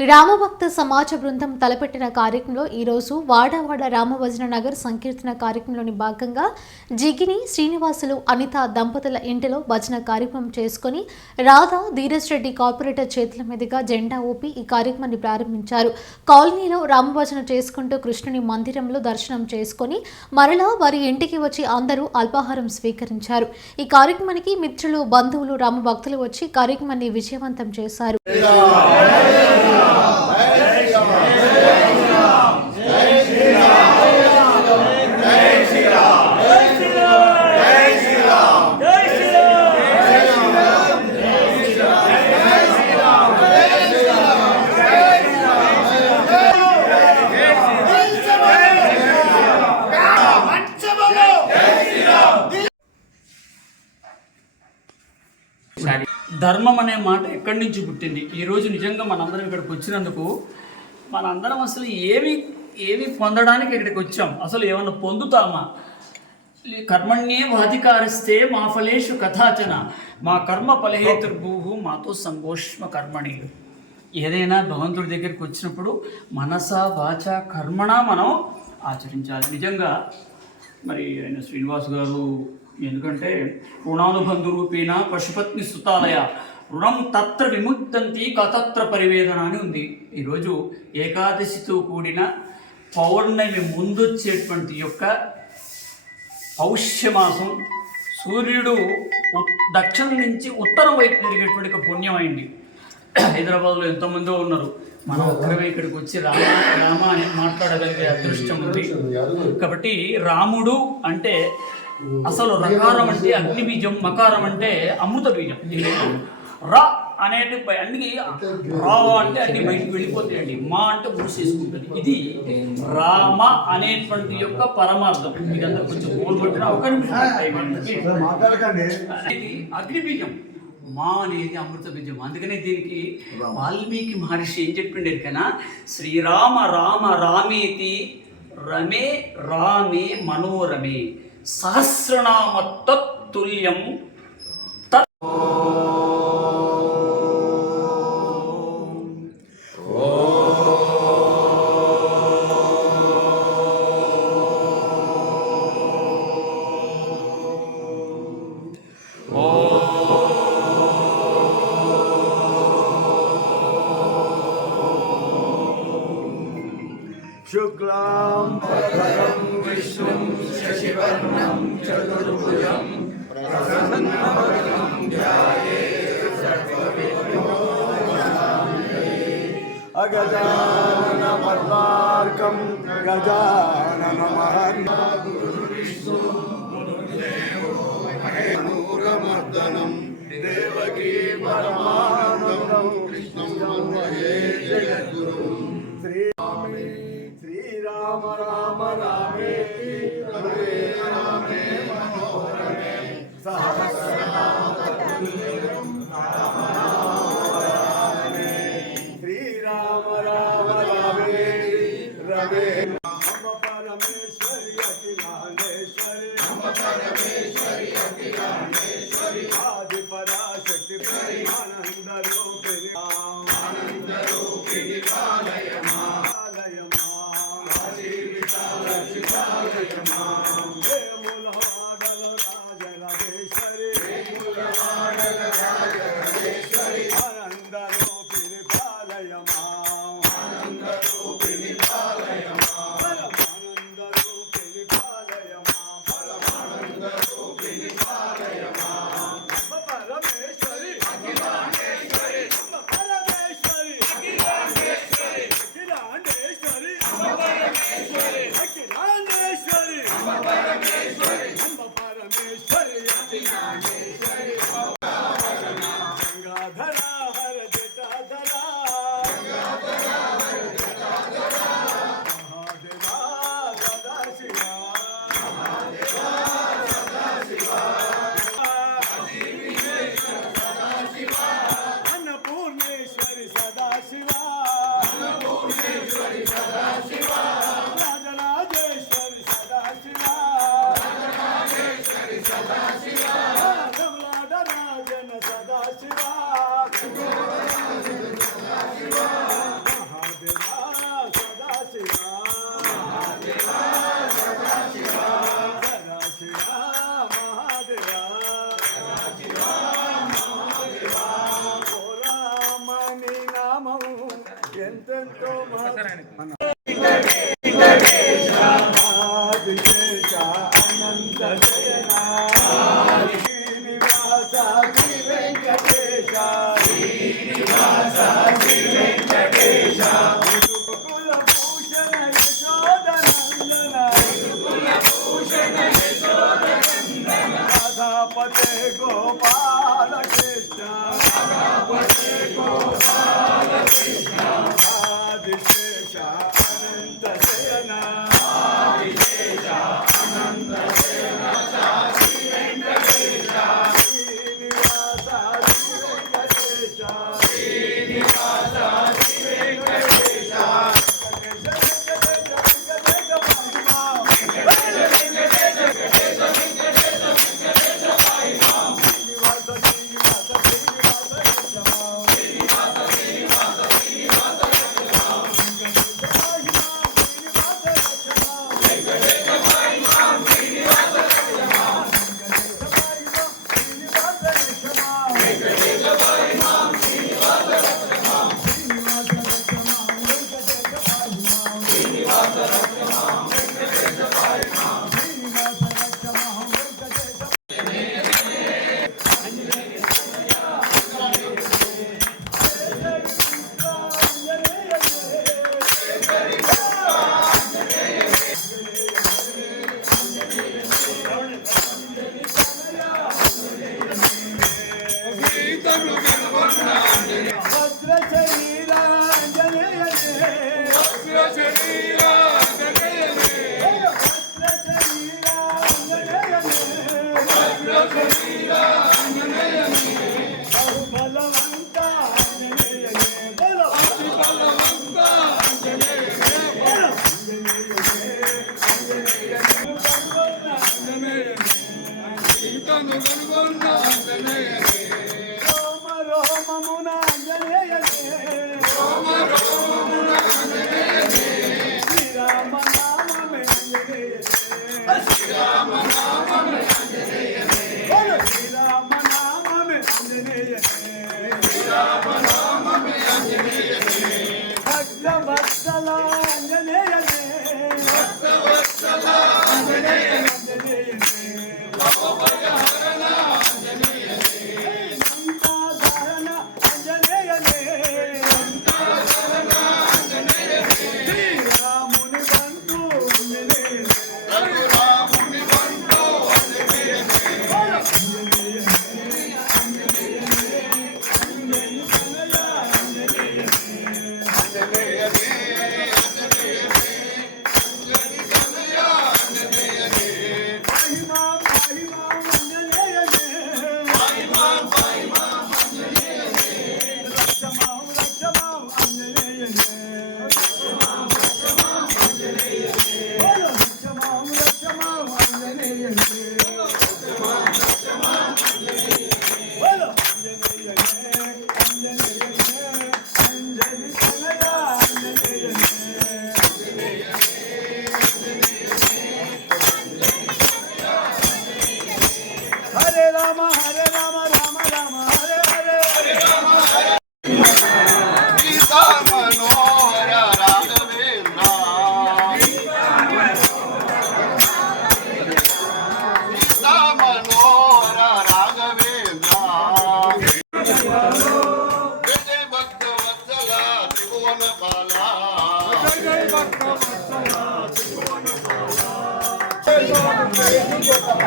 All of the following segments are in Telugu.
రామభక్త సమాజ బృందం తలపెట్టిన కార్యక్రమంలో ఈరోజు వాడవాడ రామభజన నగర్ సంకీర్తన కార్యక్రమంలోని భాగంగా జిగిని శ్రీనివాసులు అనిత దంపతుల ఇంటిలో భజన కార్యక్రమం చేసుకుని రాధా ధీరజ్ రెడ్డి కార్పొరేటర్ చేతుల మీదుగా జెండా ఊపి ఈ కార్యక్రమాన్ని ప్రారంభించారు. కాలనీలో రామభజన చేసుకుంటూ కృష్ణుని మందిరంలో దర్శనం చేసుకుని మరలా వారి ఇంటికి వచ్చి అందరూ అల్పాహారం స్వీకరించారు. ఈ కార్యక్రమానికి మిత్రులు, బంధువులు, రామభక్తులు వచ్చి కార్యక్రమాన్ని విజయవంతం చేశారు. ధర్మం అనే మాట ఎక్కడి నుంచి పుట్టింది? ఈరోజు నిజంగా మనందరం ఇక్కడికి వచ్చినందుకు మనందరం అసలు ఏమి పొందడానికి ఇక్కడికి వచ్చాం? అసలు ఏమన్నా పొందుతామా? కర్మణ్యే వాధికారిస్తే మా ఫలేషు కథాచన మా కర్మ ఫలహేతుర్భూహు మాతో సంఘోష్మ కర్మణి. ఏదైనా భగవంతుడి దగ్గరికి వచ్చినప్పుడు మనస వాచ కర్మణ మనం ఆచరించాలి. నిజంగా మరి ఆయన శ్రీనివాస్ గారు ఎందుకంటే రుణానుబంధు రూపేణ పశుపత్ని సుతాలయ రుణం తత్ర విముక్తంతి కతత్ర పరివేదన అని ఉంది. ఈరోజు ఏకాదశితో కూడిన పౌర్ణమి ముందొచ్చేటువంటి యొక్క పౌష్యమాసం సూర్యుడు దక్షిణం నుంచి ఉత్తరం వైపు తిరిగేటువంటి పుణ్యం అయింది. హైదరాబాద్లో ఎంతోమందో ఉన్నారు. మనం ఒక్కరే ఇక్కడికి వచ్చి రామ అని మాట్లాడగలిగే అదృష్టం ఉంది. కాబట్టి రాముడు అంటే అసలు రకారం అంటే అగ్ని బీజం, మకారం అంటే అమృత బీజం. రా అనేటి అన్ని రా అంటే అన్ని బయటికి వెళ్ళిపోతాయండి. మా అంటే మూసేసుకుంటుంది. ఇది రామ అనేటువంటి యొక్క పరమార్థం. మీరందరూ కొంచెం కోల్పట్టిన ఒక నిమిషం. ఇది అగ్ని బీజం, మా అనేది అమృత బీజం. అందుకనే దీనికి వాల్మీకి మహర్షి ఏం చెప్పిండే కన్నా శ్రీరామ రామ రామేతి రమే రామే మనోరమే సహస్రనామ తత్తుల్యం తత్. శుక్లాం భద్రం విష్ణుం శశివర్ణం చతుర్భుజం ప్రసన్నవదనం ధ్యాయేత్ సర్వవిఘ్నోపశాంతయే. అగజానన పద్మార్కం గజాననమహర్నిశం గురుర్విష్ణు గురుర్దేవో మహేశ్వరమర్దనం దేవకీ పరమానందం కృష్ణం వందే జగద్గురుం. శ్రీరామ రామ రామేతి రమే రామే మనోరమే సహస్రనామ తత్తుల్యం రామనామమే. శ్రీరామ రామ రామేతి రమే. నమ పరమేశ్వరి అఖిలాండేశ్వరి, నమ పరమేశ్వరి అఖిలాండేశ్వరి, ఆది పరాశక్తి ఆనంద రూపిణి, ఆనంద రూపిణి కాలయమా ఎంతెంతో అనంత శయనా శ్రీనివాస శ్రీ వెంకటేశ కులభూషణ యశోదనందన రాధాపతే గోపాల కృష్ణ ఆదిశేష అనంత శయన శ్రీనివాస శ్రీ వెంకటేశ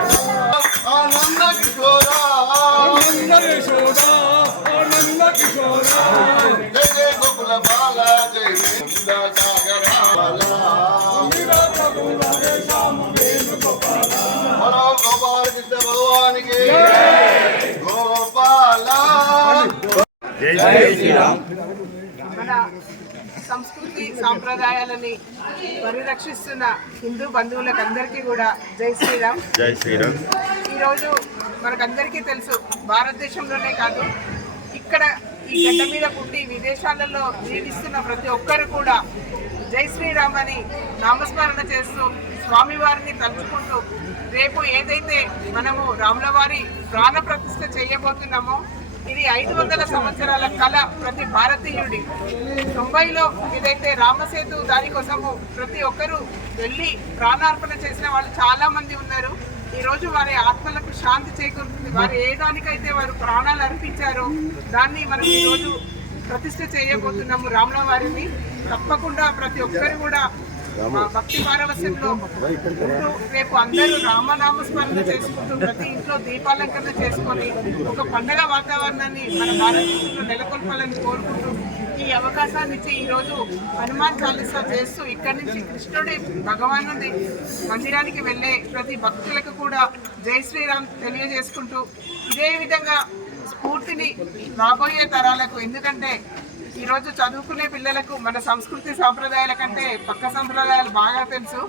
आनंद किशोरा आनंद यशोदा आनंद किशोरा जय जय गोकुल बाला जय नंदा सागरा बाला मेरा प्रभु राधे श्याम वेणुगोपाला बोलो गोपाल कृष्ण भगवान की गोपाला जय श्री राम। మన సంస్కృతి సాంప్రదాయాలని పరిరక్షిస్తున్న హిందూ బంధువులకు అందరికీ కూడా జై శ్రీరామ్. జై శ్రీరామ్. ఈరోజు మనకందరికీ తెలుసు, భారతదేశంలోనే కాదు ఇక్కడ ఈ గడ్డ మీద పుట్టి విదేశాలలో జీవిస్తున్న ప్రతి ఒక్కరు కూడా జై శ్రీరామ్ అని నామస్మరణ చేస్తూ స్వామివారిని తలుచుకుంటూ రేపు ఏదైతే మనము రాముల వారి ప్రాణ ప్రతిష్ఠ చేయబోతున్నామో ఇది 500 సంవత్సరాల కళ ప్రతి భారతీయుడి. 90లో ఏదైతే రామసేతు దానికోసము ప్రతి ఒక్కరూ వెళ్ళి ప్రాణార్పణ చేసిన వాళ్ళు చాలా మంది ఉన్నారు. ఈ రోజు వారి ఆత్మలకు శాంతి చేకూరుతుంది. వారు ఏ దానికైతే వారు ప్రాణాలు అర్పించారో దాన్ని మనం ఈరోజు ప్రతిష్ఠ చేయబోతున్నాము రాముల వారిని. తప్పకుండా ప్రతి ఒక్కరు కూడా భక్తి పారవస్యంలో ఉంటూ రేపు అందరూ రామనామస్మరణ చేసుకుంటూ ప్రతి ఇంట్లో దీపాలంకరణ చేసుకొని ఒక పండగ వాతావరణాన్ని మన భారతదేశంలో నెలకొల్పాలని కోరుకుంటూ ఈ అవకాశాన్ని ఇచ్చి ఈరోజు హనుమాన్ చాలీసా చేస్తూ ఇక్కడి నుంచి కృష్ణుడి భగవానుడి మందిరానికి వెళ్ళే ప్రతి భక్తులకు కూడా జై శ్రీరామ్ తెలియజేసుకుంటూ ఇదే విధంగా స్ఫూర్తిని రాబోయే తరాలకు, ఎందుకంటే ఈరోజు చదువుకునే పిల్లలకు మన సంస్కృతి సాంప్రదాయాల కంటే పక్క సంప్రదాయాలు బాగా తెలుసు.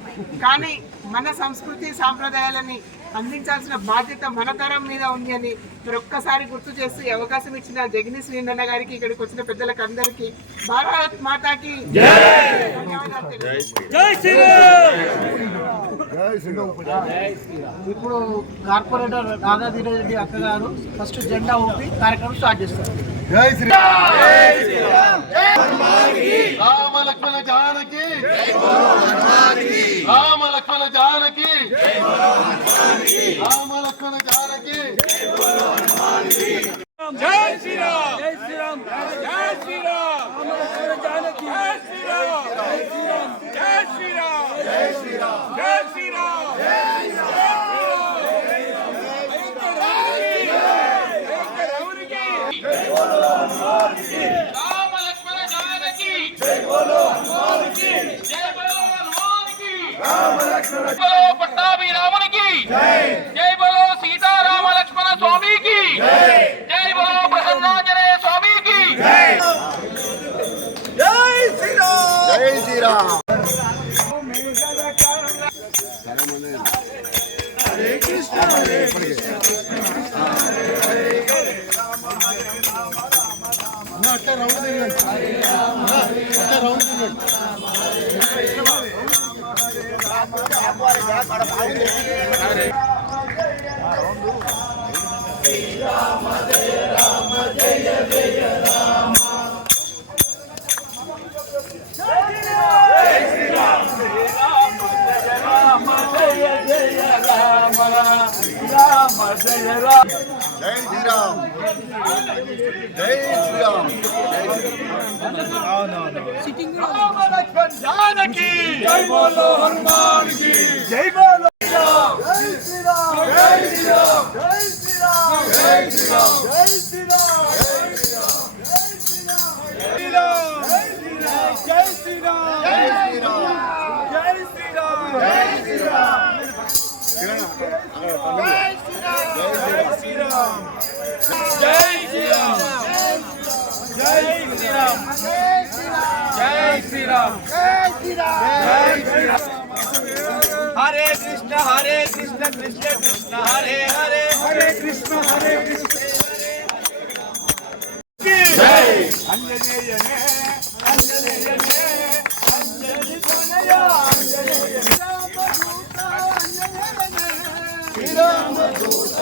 కానీ మన సంస్కృతి సాంప్రదాయాలని అందించాల్సిన బాధ్యత మన తరం మీద ఉంది అని మీరు ఒక్కసారి గుర్తు చేస్తూ ఈ అవకాశం ఇచ్చిన జగిని శ్రీనన్న గారికి, ఇక్కడికి వచ్చిన పెద్దలకు అందరికీ భారత్ మాతాకి ధన్యవాదాలు ఇప్పుడు కార్పొరేటర్ రాధాధీరెడ్డి రెడ్డి అక్క గారు ఫస్ట్ జెండా ఊపి కార్యక్రమం స్టార్ట్ చేస్తారు. జై శ్రీరామ్. రామ లక్ష్మణ జానకి, రామ లక్ష్మణ జానకి, రామ లక్ష్మణ జానకి. జై శ్రీరామ్ జై శ్రీరామ్ జై శ్రీరామ్ జానకి జై శ్రీరామ్ జై శ్రీరామ్ జై శ్రీరామ్ జై శ్రీరామ్ జై శ్రీరామ్ జై రామ లక్ష్మణ జానకి, జై బోలో హనుమాన్ కి, జై బోలో హనుమాన్ కి, రామ లక్ష్మణ బోలో పట్టాభి రామునికి జై, జై బోలో సీతారామ లక్ష్మణ స్వామికి జై, జై బోలో ప్రసన్నాంజనేయ స్వామికి జై. జై శ్రీరామ్ జై శ్రీరామ్. హరే కృష్ణ హరే కృష్ణ అట్లా రౌండ్ తిరిగండి, అట్లా రౌండ్ తిరిగండి. జై శ్రీరామ్ జై శ్రీరామ్ రామ లక్ష్మణ జానకి, జై బోలో హనుమాన్ కి, జై బోలో జై శ్రీరామ్ జై శ్రీరామ్ జై శ్రీరామ్ జై శ్రీరామ్ జై శ్రీరామ్ జై శ్రీరామ్ జై శ్రీరామ్ జై శ్రీరామ్ జై శ్రీరామ్ జై శ్రీరామ్ జై శ్రీరామ్ జై శ్రీరామ్ జై శ్రీరామ్ జై శ్రీరామ్. హరే కృష్ణ కృష్ణ కృష్ణ హరే హరే, హరే కృష్ణ కృష్ణ జై. అంజనేయనే అంజనేయనే అంజని తనయ అంజనేయ రామదూత అంజనేయనే శ్రీరామదూత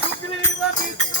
సుగ్రీవ మిత్ర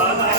ఆరోగ్య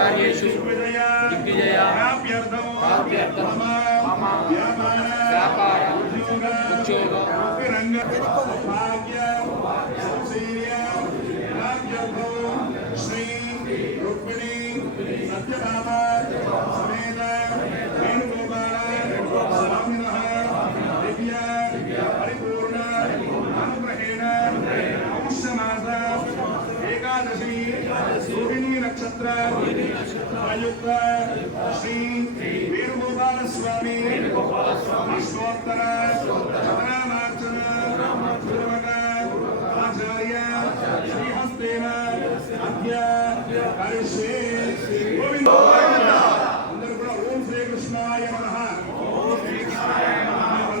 సర్వకార్యేషు దిగ్విజయ ప్రాప్త్యర్థం మమ వ్యాపార ఉద్యోగ శ్రీ రుక్మిణీ సత్యభామ సమేత వేణుగోపాల స్వామినః దివ్య పరిపూర్ణ అనుగ్రహేణ పౌష్యమాస ఏకాదశి రోహిణీ నక్షత్ర ఆయుక్త శ్రీ వేణుగోపాల స్వామి అష్టోత్తర శతనామార్చన పూర్వక ఆచార్య శ్రీహస్తేన అద్య కరిష్యే గోవింద. అందరూ కూడా ఓం శ్రీకృష్ణాయ నమః. ఓం శ్రీకృష్ణాయ నమః.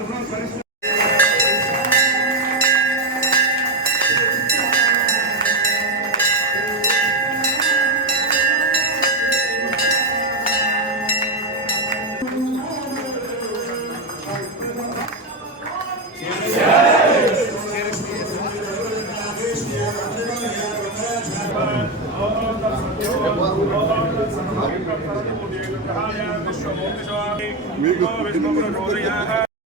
మీకు